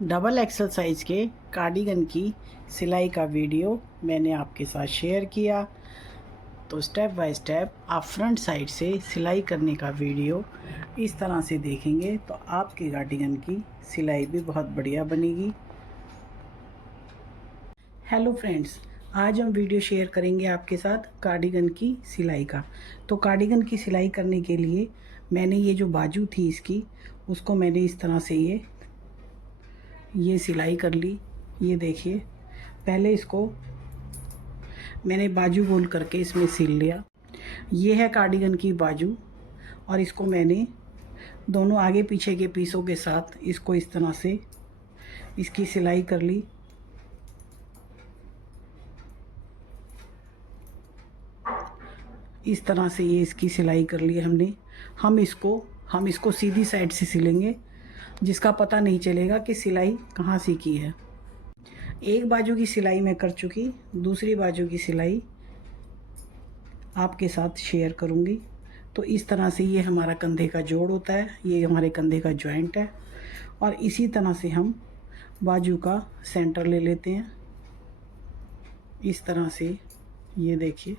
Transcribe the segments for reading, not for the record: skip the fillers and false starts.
Double XL size के cardigan की सिलाई का वीडियो मैंने आपके साथ शेयर किया। तो स्टेप बाय स्टेप आप फ्रंट साइड से सिलाई करने का वीडियो इस तरह से देखेंगे तो आपके कार्डिगन की सिलाई भी बहुत बढ़िया बनेगी। हेलो फ्रेंड्स, आज हम वीडियो शेयर करेंगे आपके साथ कार्डिगन की सिलाई का। तो कार्डिगन की सिलाई करने के लिए मैंने ये जो बाजू थी इसकी, उसको मैंने इस तरह से ये सिलाई कर ली। ये देखिए, पहले इसको मैंने बाजू गोल करके इसमें सिल लिया। ये है कार्डिगन की बाजू और इसको मैंने दोनों आगे पीछे के पीसों के साथ इसको इस तरह से इसकी सिलाई कर ली। इस तरह से ये इसकी सिलाई कर ली हमने। हम इसको सीधी साइड से सिलेंगे, जिसका पता नहीं चलेगा कि सिलाई कहाँ से की है। एक बाजू की सिलाई मैं कर चुकी, दूसरी बाजू की सिलाई आपके साथ शेयर करूँगी। तो इस तरह से ये हमारा कंधे का जोड़ होता है, ये हमारे कंधे का जॉइंट है। और इसी तरह से हम बाजू का सेंटर ले लेते हैं। इस तरह से ये देखिए,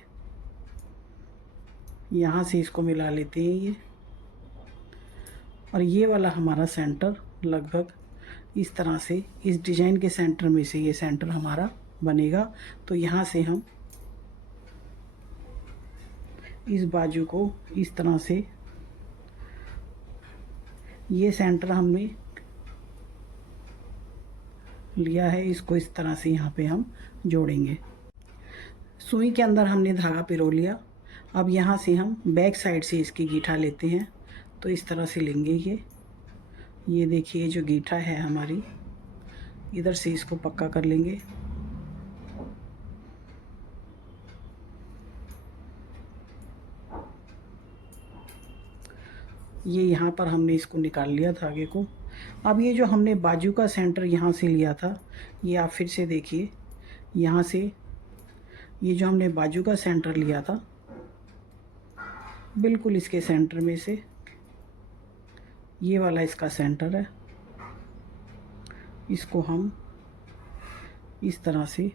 यहाँ से इसको मिला लेते हैं ये, और ये वाला हमारा सेंटर लगभग इस तरह से इस डिजाइन के सेंटर में से ये सेंटर हमारा बनेगा। तो यहाँ से हम इस बाजू को इस तरह से ये सेंटर हमने लिया है, इसको इस तरह से यहाँ पे हम जोड़ेंगे। सुई के अंदर हमने धागा पिरो लिया। अब यहाँ से हम बैक साइड से इसकी गीठा लेते हैं। तो इस तरह से लेंगे ये देखिए, जो गीठा है हमारी, इधर से इसको पक्का कर लेंगे। ये यहाँ पर हमने इसको निकाल लिया धागे को। अब ये जो हमने बाजू का सेंटर यहाँ से लिया था, ये आप फिर से देखिए, यहाँ से ये जो हमने बाजू का सेंटर लिया था, बिल्कुल इसके सेंटर में से ये वाला इसका सेंटर है। इसको हम इस तरह से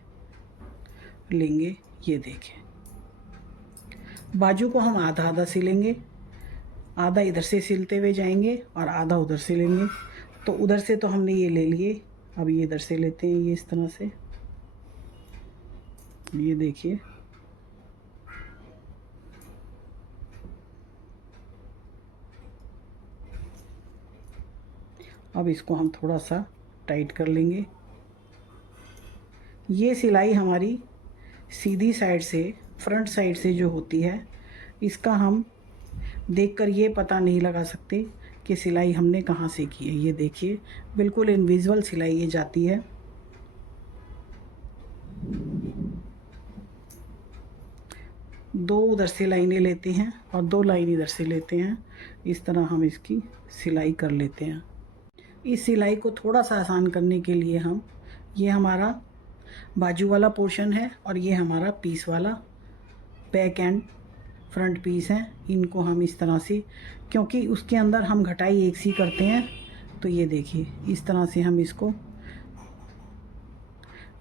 लेंगे। ये देखिए, बाजू को हम आधा आधा सिलेंगे, आधा इधर से सिलते हुए जाएंगे और आधा उधर से लेंगे। तो उधर से तो हमने ये ले लिए, अब ये इधर से लेते हैं, ये इस तरह से। ये देखिए, अब इसको हम थोड़ा सा टाइट कर लेंगे। ये सिलाई हमारी सीधी साइड से, फ्रंट साइड से जो होती है, इसका हम देखकर ये पता नहीं लगा सकते कि सिलाई हमने कहाँ से की है। ये देखिए, बिल्कुल इनविजिबल सिलाई ये जाती है। दो उधर से लाइनें लेते हैं और दो लाइन इधर से लेते हैं। इस तरह हम इसकी सिलाई कर लेते हैं। इस सिलाई को थोड़ा सा आसान करने के लिए हम, ये हमारा बाजू वाला पोर्शन है और ये हमारा पीस वाला बैक एंड फ्रंट पीस है, इनको हम इस तरह से, क्योंकि उसके अंदर हम घटाई एक सी करते हैं, तो ये देखिए इस तरह से हम इसको,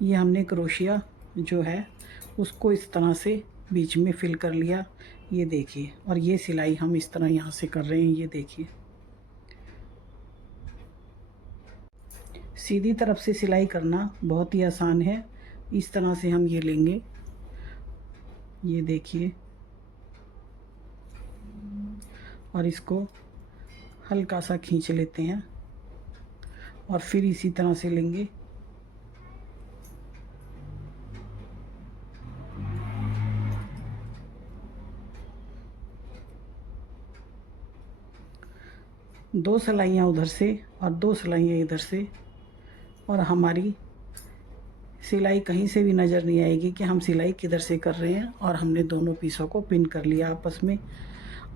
ये हमने क्रोशिया जो है उसको इस तरह से बीच में फिल कर लिया। ये देखिए, और ये सिलाई हम इस तरह यहाँ से कर रहे हैं। ये देखिए, सीधी तरफ से सिलाई करना बहुत ही आसान है। इस तरह से हम ये लेंगे, ये देखिए, और इसको हल्का सा खींच लेते हैं और फिर इसी तरह से लेंगे। दो सिलाइयाँ उधर से और दो सिलाइयाँ इधर से, और हमारी सिलाई कहीं से भी नज़र नहीं आएगी कि हम सिलाई किधर से कर रहे हैं। और हमने दोनों पीसों को पिन कर लिया आपस में,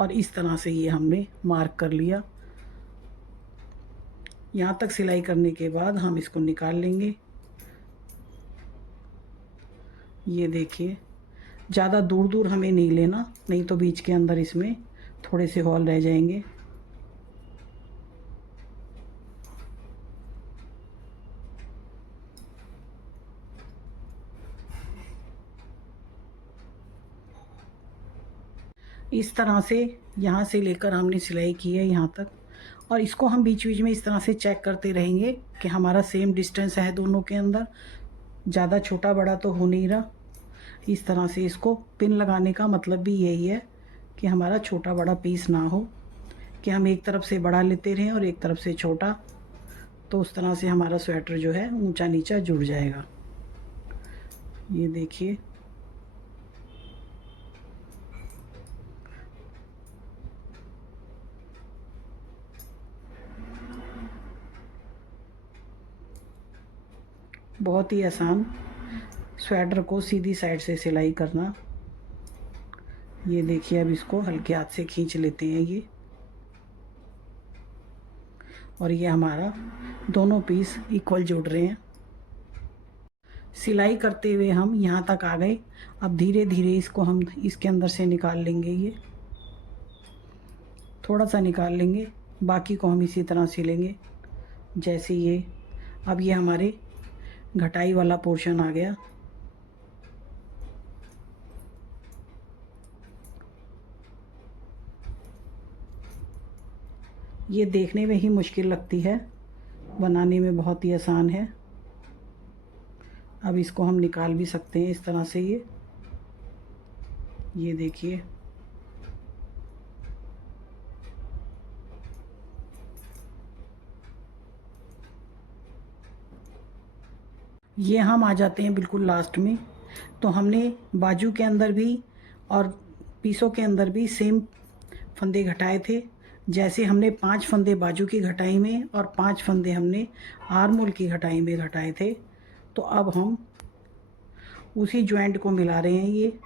और इस तरह से ये हमने मार्क कर लिया। यहाँ तक सिलाई करने के बाद हम इसको निकाल लेंगे। ये देखिए, ज़्यादा दूर दूर हमें नहीं लेना, नहीं तो बीच के अंदर इसमें थोड़े से हॉल रह जाएंगे। इस तरह से यहाँ से लेकर हमने सिलाई की है यहाँ तक, और इसको हम बीच बीच में इस तरह से चेक करते रहेंगे कि हमारा सेम डिस्टेंस है दोनों के अंदर, ज़्यादा छोटा बड़ा तो हो नहीं रहा। इस तरह से इसको पिन लगाने का मतलब भी यही है कि हमारा छोटा बड़ा पीस ना हो, कि हम एक तरफ से बड़ा लेते रहें और एक तरफ से छोटा, तो उस तरह से हमारा स्वेटर जो है ऊंचा नीचा जुड़ जाएगा। ये देखिए, बहुत ही आसान स्वेटर को सीधी साइड से सिलाई करना। ये देखिए, अब इसको हल्के हाथ से खींच लेते हैं ये, और ये हमारा दोनों पीस इक्वल जुड़ रहे हैं। सिलाई करते हुए हम यहाँ तक आ गए। अब धीरे धीरे इसको हम इसके अंदर से निकाल लेंगे, ये थोड़ा सा निकाल लेंगे, बाकी को हम इसी तरह सिलेंगे जैसे ये। अब ये हमारे घटाई वाला पोर्शन आ गया। ये देखने में ही मुश्किल लगती है, बनाने में बहुत ही आसान है। अब इसको हम निकाल भी सकते हैं इस तरह से। ये देखिए, ये हम आ जाते हैं बिल्कुल लास्ट में। तो हमने बाजू के अंदर भी और पीसों के अंदर भी सेम फंदे घटाए थे। जैसे हमने 5 फंदे बाजू की घटाई में और 5 फंदे हमने आर्म होल की घटाई में घटाए थे, तो अब हम उसी जॉइंट को मिला रहे हैं। ये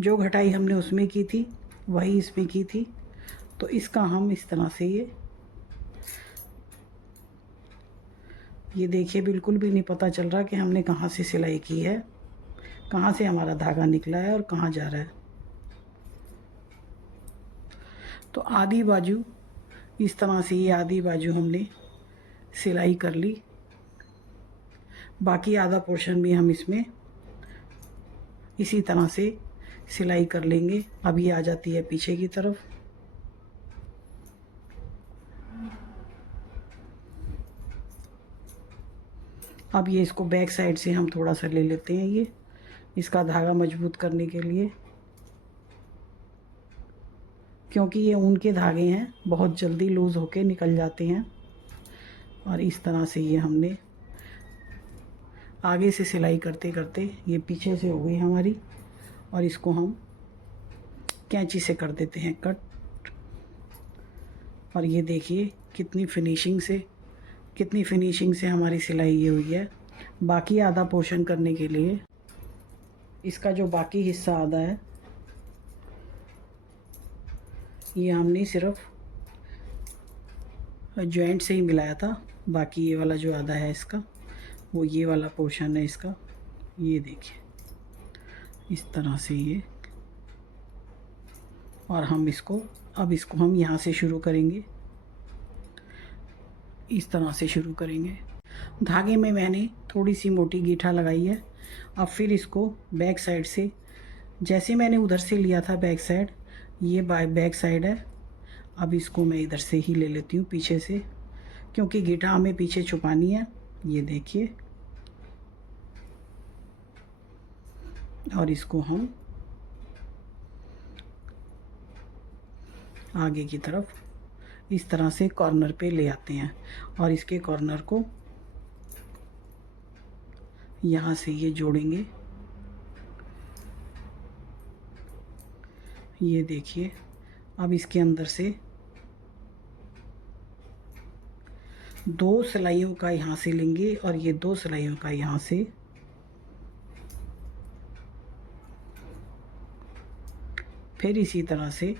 जो घटाई हमने उसमें की थी वही इसमें की थी, तो इसका हम इस तरह से ये देखिए, बिल्कुल भी नहीं पता चल रहा कि हमने कहाँ से सिलाई की है, कहाँ से हमारा धागा निकला है और कहाँ जा रहा है। तो आधी बाजू इस तरह से, ये आधी बाजू हमने सिलाई कर ली। बाकी आधा पोर्शन भी हम इसमें इसी तरह से सिलाई कर लेंगे। अब ये आ जाती है पीछे की तरफ। अब ये इसको बैक साइड से हम थोड़ा सा ले लेते हैं, ये इसका धागा मजबूत करने के लिए, क्योंकि ये ऊन के धागे हैं, बहुत जल्दी लूज़ होके निकल जाते हैं। और इस तरह से ये हमने आगे से सिलाई करते करते ये पीछे से हो गई हमारी, और इसको हम कैंची से कर देते हैं कट। और ये देखिए कितनी फिनिशिंग से हमारी सिलाई ये हुई है। बाकी आधा पोर्शन करने के लिए इसका जो बाकी हिस्सा आधा है, ये हमने सिर्फ जॉइंट से ही मिलाया था। बाकी ये वाला जो आधा है इसका, वो ये वाला पोर्शन है इसका। ये देखिए इस तरह से ये, और हम इसको हम यहाँ से शुरू करेंगे, इस तरह से शुरू करेंगे। धागे में मैंने थोड़ी सी मोटी गीठा लगाई है। अब फिर इसको बैक साइड से, जैसे मैंने उधर से लिया था बैक साइड, ये बैक साइड है। अब इसको मैं इधर से ही ले लेती हूँ पीछे से, क्योंकि गीठा हमें पीछे छुपानी है। ये देखिए, और इसको हम आगे की तरफ इस तरह से कॉर्नर पे ले आते हैं, और इसके कॉर्नर को यहाँ से ये जोड़ेंगे। ये देखिए, अब इसके अंदर से 2 सिलाइयों का यहाँ से लेंगे और ये 2 सिलाइयों का यहाँ से, फिर इसी तरह से,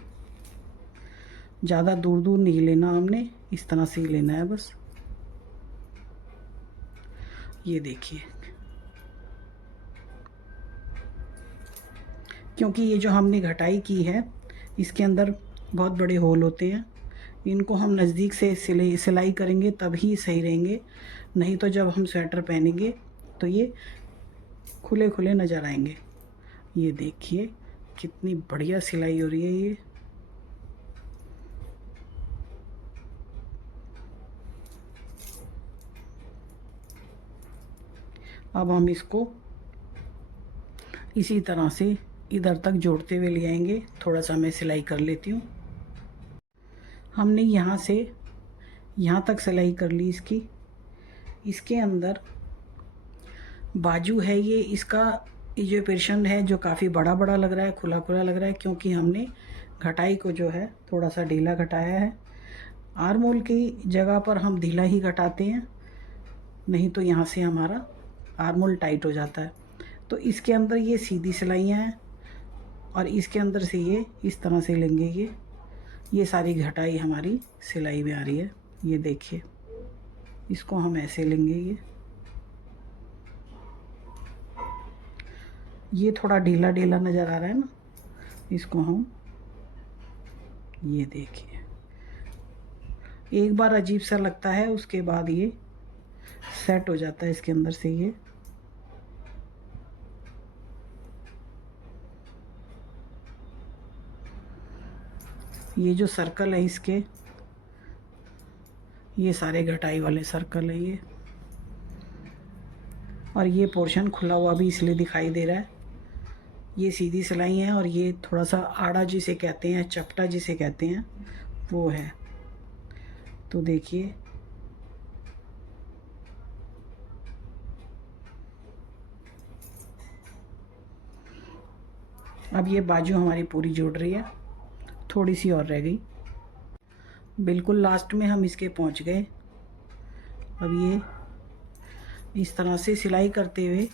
ज़्यादा दूर दूर नहीं लेना हमने, इस तरह से ही लेना है बस। ये देखिए, क्योंकि ये जो हमने घटाई की है इसके अंदर बहुत बड़े होल होते हैं, इनको हम नज़दीक से सिलाई करेंगे तभी सही रहेंगे, नहीं तो जब हम स्वेटर पहनेंगे तो ये खुले खुले नज़र आएंगे। ये देखिए, कितनी बढ़िया सिलाई हो रही है ये। अब हम इसको इसी तरह से इधर तक जोड़ते हुए ले आएंगे। थोड़ा सा मैं सिलाई कर लेती हूँ। हमने यहाँ से यहाँ तक सिलाई कर ली इसकी। इसके अंदर बाजू है ये, इसका ये जो पोर्शन है जो काफ़ी बड़ा बड़ा लग रहा है, खुला खुला लग रहा है, क्योंकि हमने घटाई को जो है थोड़ा सा ढीला घटाया है। आर्म होल की जगह पर हम ढीला ही घटाते हैं, नहीं तो यहाँ से हमारा आर्म होल टाइट हो जाता है। तो इसके अंदर ये सीधी सिलाइयाँ हैं और इसके अंदर से ये इस तरह से लेंगे। ये सारी घटाई हमारी सिलाई में आ रही है। ये देखिए, इसको हम ऐसे लेंगे। ये थोड़ा ढीला ढीला नज़र आ रहा है ना, इसको हम ये देखिए, एक बार अजीब सा लगता है, उसके बाद ये सेट हो जाता है इसके अंदर से। ये जो सर्कल है इसके, ये सारे घटाई वाले सर्कल है ये। और ये पोर्शन खुला हुआ भी इसलिए दिखाई दे रहा है। ये सीधी सिलाई है और ये थोड़ा सा आड़ा जिसे कहते हैं, चपटा जिसे कहते हैं, वो है। तो देखिए, अब ये बाजू हमारी पूरी जुड़ रही है, थोड़ी सी और रह गई। बिल्कुल लास्ट में हम इसके पहुंच गए। अब ये इस तरह से सिलाई करते हुए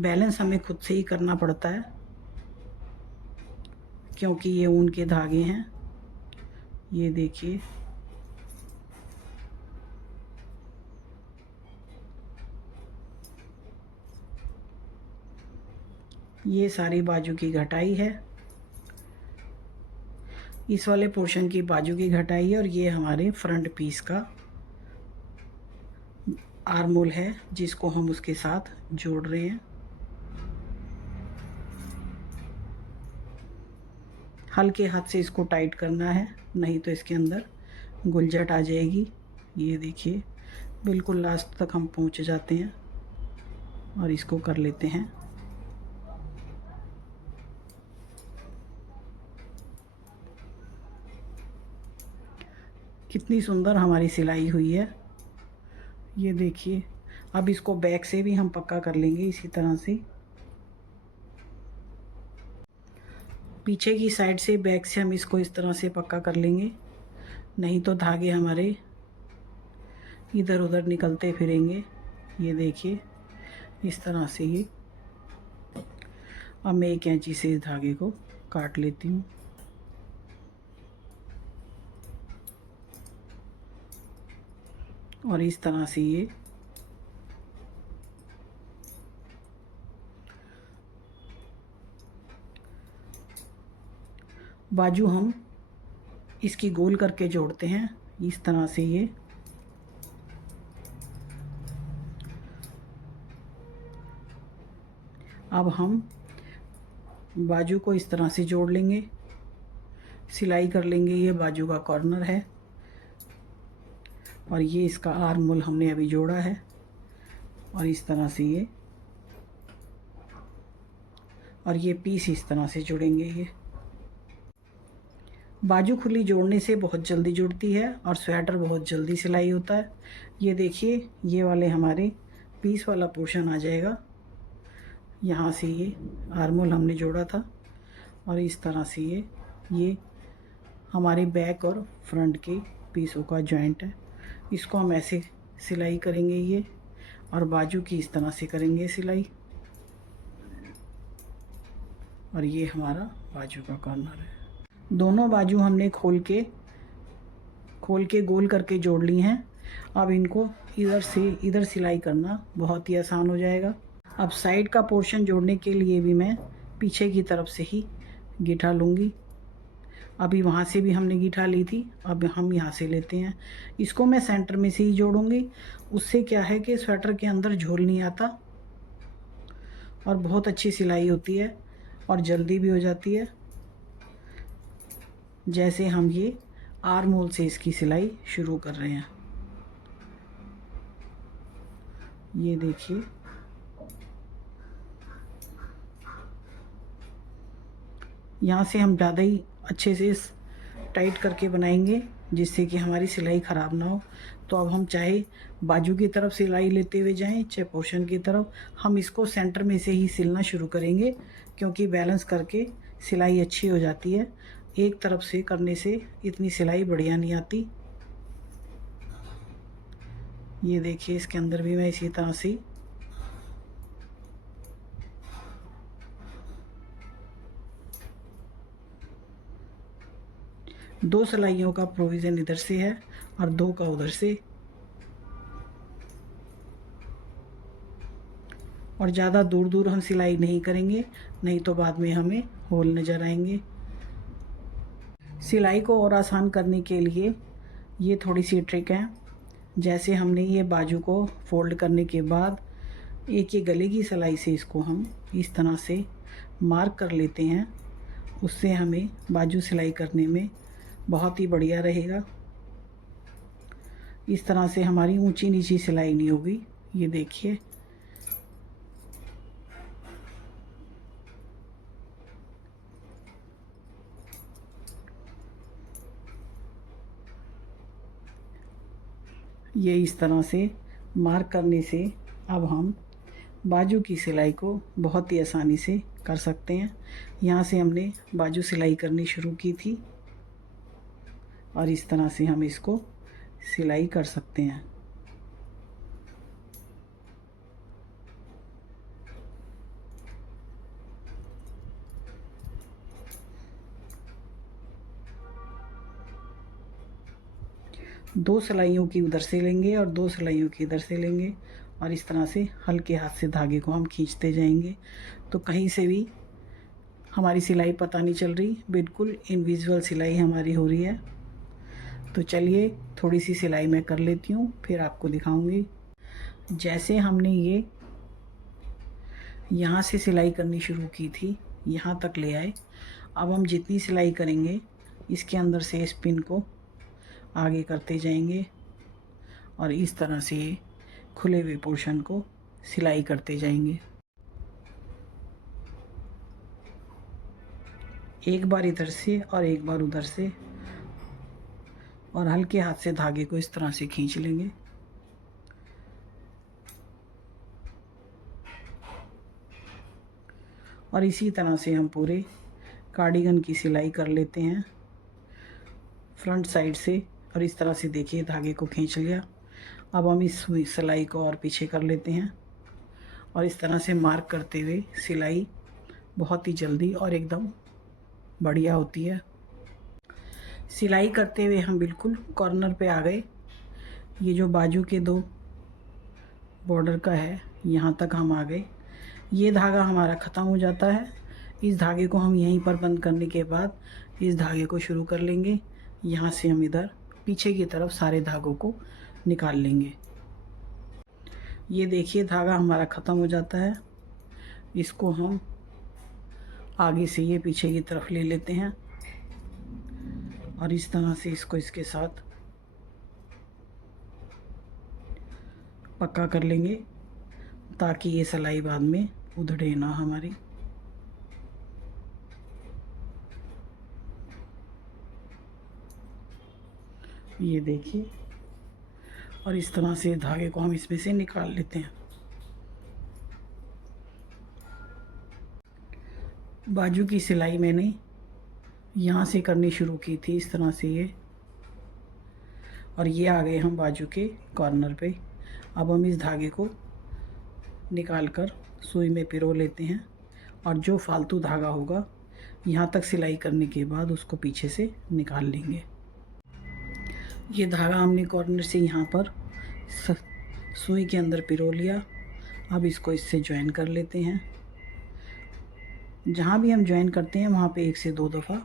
बैलेंस हमें खुद से ही करना पड़ता है, क्योंकि ये ऊन के धागे हैं। ये देखिए, ये सारी बाजू की घटाई है, इस वाले पोर्शन की बाजू की घटाई है, और ये हमारे फ्रंट पीस का आर्म होल है जिसको हम उसके साथ जोड़ रहे हैं। हल्के हाथ से इसको टाइट करना है, नहीं तो इसके अंदर गुलजट आ जाएगी। ये देखिए, बिल्कुल लास्ट तक हम पहुंच जाते हैं और इसको कर लेते हैं। कितनी सुंदर हमारी सिलाई हुई है, ये देखिए। अब इसको बैक से भी हम पक्का कर लेंगे इसी तरह से। पीछे की साइड से बैक से हम इसको इस तरह से पक्का कर लेंगे, नहीं तो धागे हमारे इधर उधर निकलते फिरेंगे। ये देखिए, इस तरह से ये। अब मैं एक कैंची से इस धागे को काट लेती हूँ। और इस तरह से ये बाजू हम इसकी गोल करके जोड़ते हैं, इस तरह से ये। अब हम बाजू को इस तरह से जोड़ लेंगे, सिलाई कर लेंगे। ये बाजू का कॉर्नर है और ये इसका आर्म होल हमने अभी जोड़ा है, और इस तरह से ये, और ये पीस इस तरह से जुड़ेंगे। ये बाजू खुली जोड़ने से बहुत जल्दी जुड़ती है और स्वेटर बहुत जल्दी सिलाई होता है। ये देखिए, ये वाले हमारे पीस वाला पोर्शन आ जाएगा। यहाँ से ये आर्म होल हमने जोड़ा था, और इस तरह से ये हमारे बैक और फ्रंट के पीसों का जॉइंट है। इसको हम ऐसे सिलाई करेंगे ये, और बाजू की इस तरह से करेंगे सिलाई। और ये हमारा बाजू का कॉर्नर है। दोनों बाजू हमने खोल के गोल करके जोड़ ली हैं। अब इनको इधर से इधर सिलाई करना बहुत ही आसान हो जाएगा। अब साइड का पोर्शन जोड़ने के लिए भी मैं पीछे की तरफ से ही गीठा लूँगी। अभी वहाँ से भी हमने गीठा ली थी, अब हम यहाँ से लेते हैं। इसको मैं सेंटर में से ही जोड़ूंगी। उससे क्या है कि स्वेटर के अंदर झोल नहीं आता और बहुत अच्छी सिलाई होती है। और जल्दी भी हो जाती है। जैसे हम ये आर्म होल से इसकी सिलाई शुरू कर रहे हैं, ये देखिए। यहाँ से हम ज़्यादा ही अच्छे से टाइट करके बनाएंगे जिससे कि हमारी सिलाई ख़राब ना हो। तो अब हम चाहे बाजू की तरफ सिलाई लेते हुए जाएं, चाहे पोर्शन की तरफ, हम इसको सेंटर में से ही सिलना शुरू करेंगे, क्योंकि बैलेंस करके सिलाई अच्छी हो जाती है। एक तरफ से करने से इतनी सिलाई बढ़िया नहीं आती। ये देखिए, इसके अंदर भी मैं इसी तरह से दो सिलाइयों का प्रोविज़न इधर से है और दो का उधर से, और ज़्यादा दूर दूर हम सिलाई नहीं करेंगे, नहीं तो बाद में हमें होल नज़र आएंगे। सिलाई को और आसान करने के लिए ये थोड़ी सी ट्रिक है। जैसे हमने ये बाजू को फोल्ड करने के बाद एक ये गले की सिलाई से इसको हम इस तरह से मार्क कर लेते हैं, उससे हमें बाजू सिलाई करने में बहुत ही बढ़िया रहेगा। इस तरह से हमारी ऊंची नीची सिलाई नहीं होगी। ये देखिए, ये इस तरह से मार्क करने से अब हम बाजू की सिलाई को बहुत ही आसानी से कर सकते हैं। यहाँ से हमने बाजू सिलाई करनी शुरू की थी और इस तरह से हम इसको सिलाई कर सकते हैं। दो सिलाइयों की उधर से लेंगे और दो सिलाइयों की इधर से लेंगे और इस तरह से हल्के हाथ से धागे को हम खींचते जाएंगे, तो कहीं से भी हमारी सिलाई पता नहीं चल रही, बिल्कुल इनविजिबल सिलाई हमारी हो रही है। तो चलिए थोड़ी सी सिलाई मैं कर लेती हूँ, फिर आपको दिखाऊंगी। जैसे हमने ये यहाँ से सिलाई करनी शुरू की थी, यहाँ तक ले आए। अब हम जितनी सिलाई करेंगे इसके अंदर से इस पिन को आगे करते जाएंगे और इस तरह से खुले हुए पोर्शन को सिलाई करते जाएंगे। एक बार इधर से और एक बार उधर से, और हल्के हाथ से धागे को इस तरह से खींच लेंगे। और इसी तरह से हम पूरे कार्डिगन की सिलाई कर लेते हैं फ्रंट साइड से। और इस तरह से देखिए, धागे को खींच लिया। अब हम इस सिलाई को और पीछे कर लेते हैं और इस तरह से मार्क करते हुए सिलाई बहुत ही जल्दी और एकदम बढ़िया होती है। सिलाई करते हुए हम बिल्कुल कॉर्नर पे आ गए। ये जो बाजू के दो बॉर्डर का है, यहाँ तक हम आ गए। ये धागा हमारा ख़त्म हो जाता है। इस धागे को हम यहीं पर बंद करने के बाद इस धागे को शुरू कर लेंगे। यहाँ से हम इधर पीछे की तरफ सारे धागों को निकाल लेंगे। ये देखिए, धागा हमारा ख़त्म हो जाता है। इसको हम आगे से ये पीछे की तरफ ले लेते हैं और इस तरह से इसको इसके साथ पक्का कर लेंगे, ताकि ये सिलाई बाद में उधड़े ना हमारी। ये देखिए, और इस तरह से धागे को हम इसमें से निकाल लेते हैं। बाजू की सिलाई मैंने यहाँ से करनी शुरू की थी, इस तरह से ये, और ये आ गए हम बाजू के कॉर्नर पे। अब हम इस धागे को निकाल कर सुई में पिरो लेते हैं और जो फालतू धागा होगा यहाँ तक सिलाई करने के बाद उसको पीछे से निकाल लेंगे। ये धागा हमने कॉर्नर से यहाँ पर सुई के अंदर पिरो लिया। अब इसको इससे ज्वाइन कर लेते हैं। जहाँ भी हम ज्वाइन करते हैं वहाँ पे 1 से 2 दफ़ा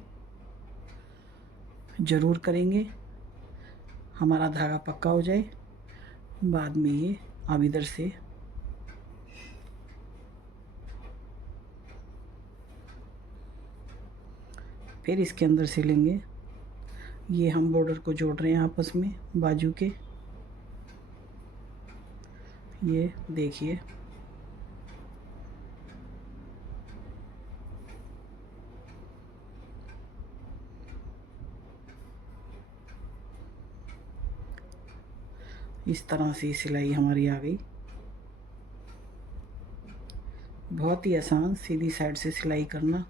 ज़रूर करेंगे, हमारा धागा पक्का हो जाए। बाद में ये अब इधर से फिर इसके अंदर सिलेंगे। ये हम बॉर्डर को जोड़ रहे हैं आपस में बाजू के, ये देखिए। इस तरह से सिलाई हमारी आ गई। बहुत ही आसान सीधी साइड से सिलाई करना,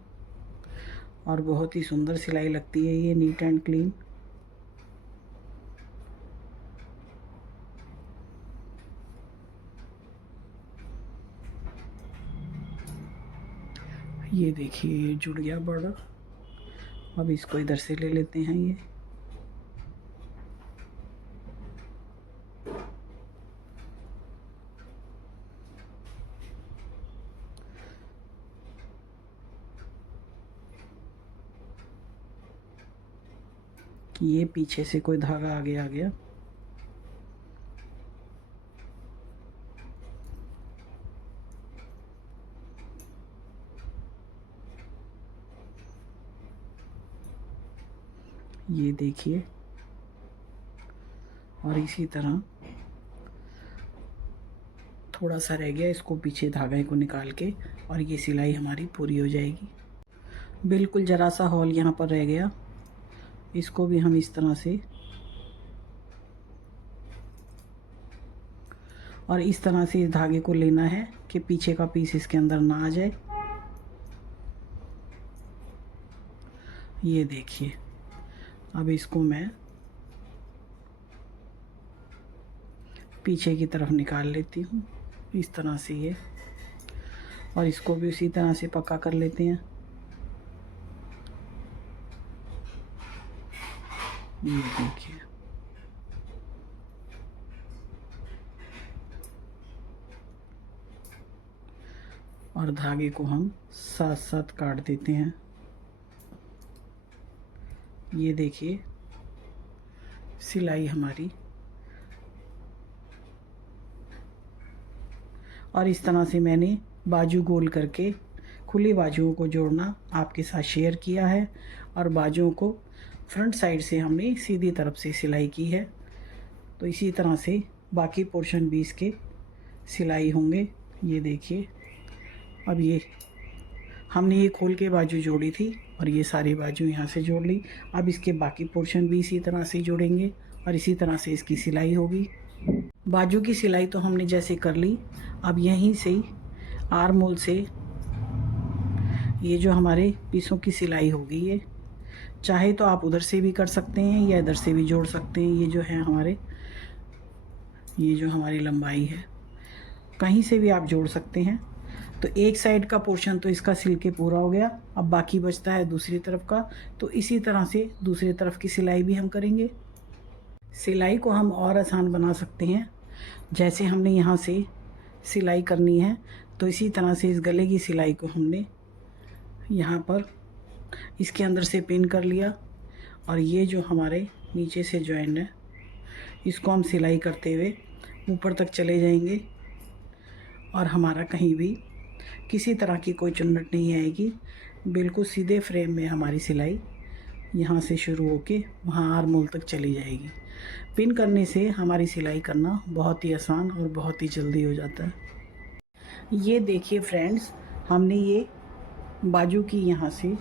और बहुत ही सुंदर सिलाई लगती है ये, नीट एंड क्लीन। ये देखिए, ये जुड़ गया बॉर्डर। अब इसको इधर से ले लेते हैं। ये पीछे से कोई धागा आगे आ गया। ये देखिए, और इसी तरह थोड़ा सा रह गया, इसको पीछे धागे को निकाल के, और ये सिलाई हमारी पूरी हो जाएगी। बिल्कुल ज़रा सा हॉल यहाँ पर रह गया, इसको भी हम इस तरह से, और इस तरह से इस धागे को लेना है कि पीछे का पीस इसके अंदर ना आ जाए। ये देखिए, अब इसको मैं पीछे की तरफ निकाल लेती हूँ इस तरह से ये, और इसको भी उसी तरह से पक्का कर लेते हैं। ये देखिए, और धागे को हम साथ साथ काट देते हैं। ये देखिए, सिलाई हमारी, और इस तरह से मैंने बाजू गोल करके खुली बाजुओं को जोड़ना आपके साथ शेयर किया है, और बाजुओं को फ्रंट साइड से हमने सीधी तरफ से सिलाई की है। तो इसी तरह से बाकी पोर्शन भी इसके सिलाई होंगे। ये देखिए, अब ये हमने ये खोल के बाजू जोड़ी थी, और ये सारी बाजू यहाँ से जोड़ ली। अब इसके बाकी पोर्शन भी इसी तरह से जोड़ेंगे, और इसी तरह से इसकी सिलाई होगी। बाजू की सिलाई तो हमने जैसे कर ली, अब यहीं से आर्म होल से ये जो हमारे पीसों की सिलाई होगी, ये चाहे तो आप उधर से भी कर सकते हैं या इधर से भी जोड़ सकते हैं। ये जो है हमारे, ये जो हमारी लंबाई है, कहीं से भी आप जोड़ सकते हैं। तो एक साइड का पोर्शन तो इसका सिल के पूरा हो गया, अब बाकी बचता है दूसरी तरफ का। तो इसी तरह से दूसरी तरफ की सिलाई भी हम करेंगे। सिलाई को हम और आसान बना सकते हैं। जैसे हमने यहाँ से सिलाई करनी है, तो इसी तरह से इस गले की सिलाई को हमने यहाँ पर इसके अंदर से पिन कर लिया, और ये जो हमारे नीचे से जॉइंट है, इसको हम सिलाई करते हुए ऊपर तक चले जाएंगे, और हमारा कहीं भी किसी तरह की कोई चुन्नट नहीं आएगी। बिल्कुल सीधे फ्रेम में हमारी सिलाई यहाँ से शुरू होके वहाँ आर्म होल तक चली जाएगी। पिन करने से हमारी सिलाई करना बहुत ही आसान और बहुत ही जल्दी हो जाता है। ये देखिए फ्रेंड्स, हमने ये बाजू की यहाँ से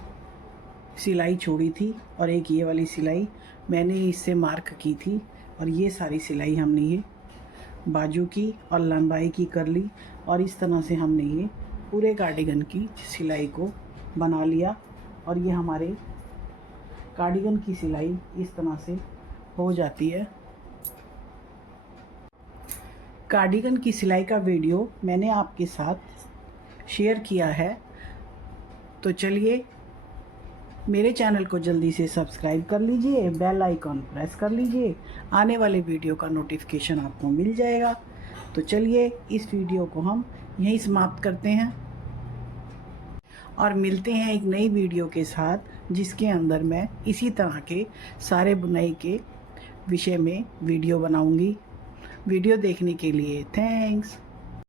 सिलाई छोड़ी थी, और एक ये वाली सिलाई मैंने इससे मार्क की थी, और ये सारी सिलाई हमने ये बाजू की और लंबाई की कर ली, और इस तरह से हमने ये पूरे कार्डिगन की सिलाई को बना लिया। और ये हमारे कार्डिगन की सिलाई इस तरह से हो जाती है। कार्डिगन की सिलाई का वीडियो मैंने आपके साथ शेयर किया है, तो चलिए मेरे चैनल को जल्दी से सब्सक्राइब कर लीजिए, बेल आइकॉन प्रेस कर लीजिए, आने वाले वीडियो का नोटिफिकेशन आपको मिल जाएगा। तो चलिए इस वीडियो को हम यहीं समाप्त करते हैं, और मिलते हैं एक नई वीडियो के साथ, जिसके अंदर मैं इसी तरह के सारे बुनाई के विषय में वीडियो बनाऊंगी। वीडियो देखने के लिए थैंक्स।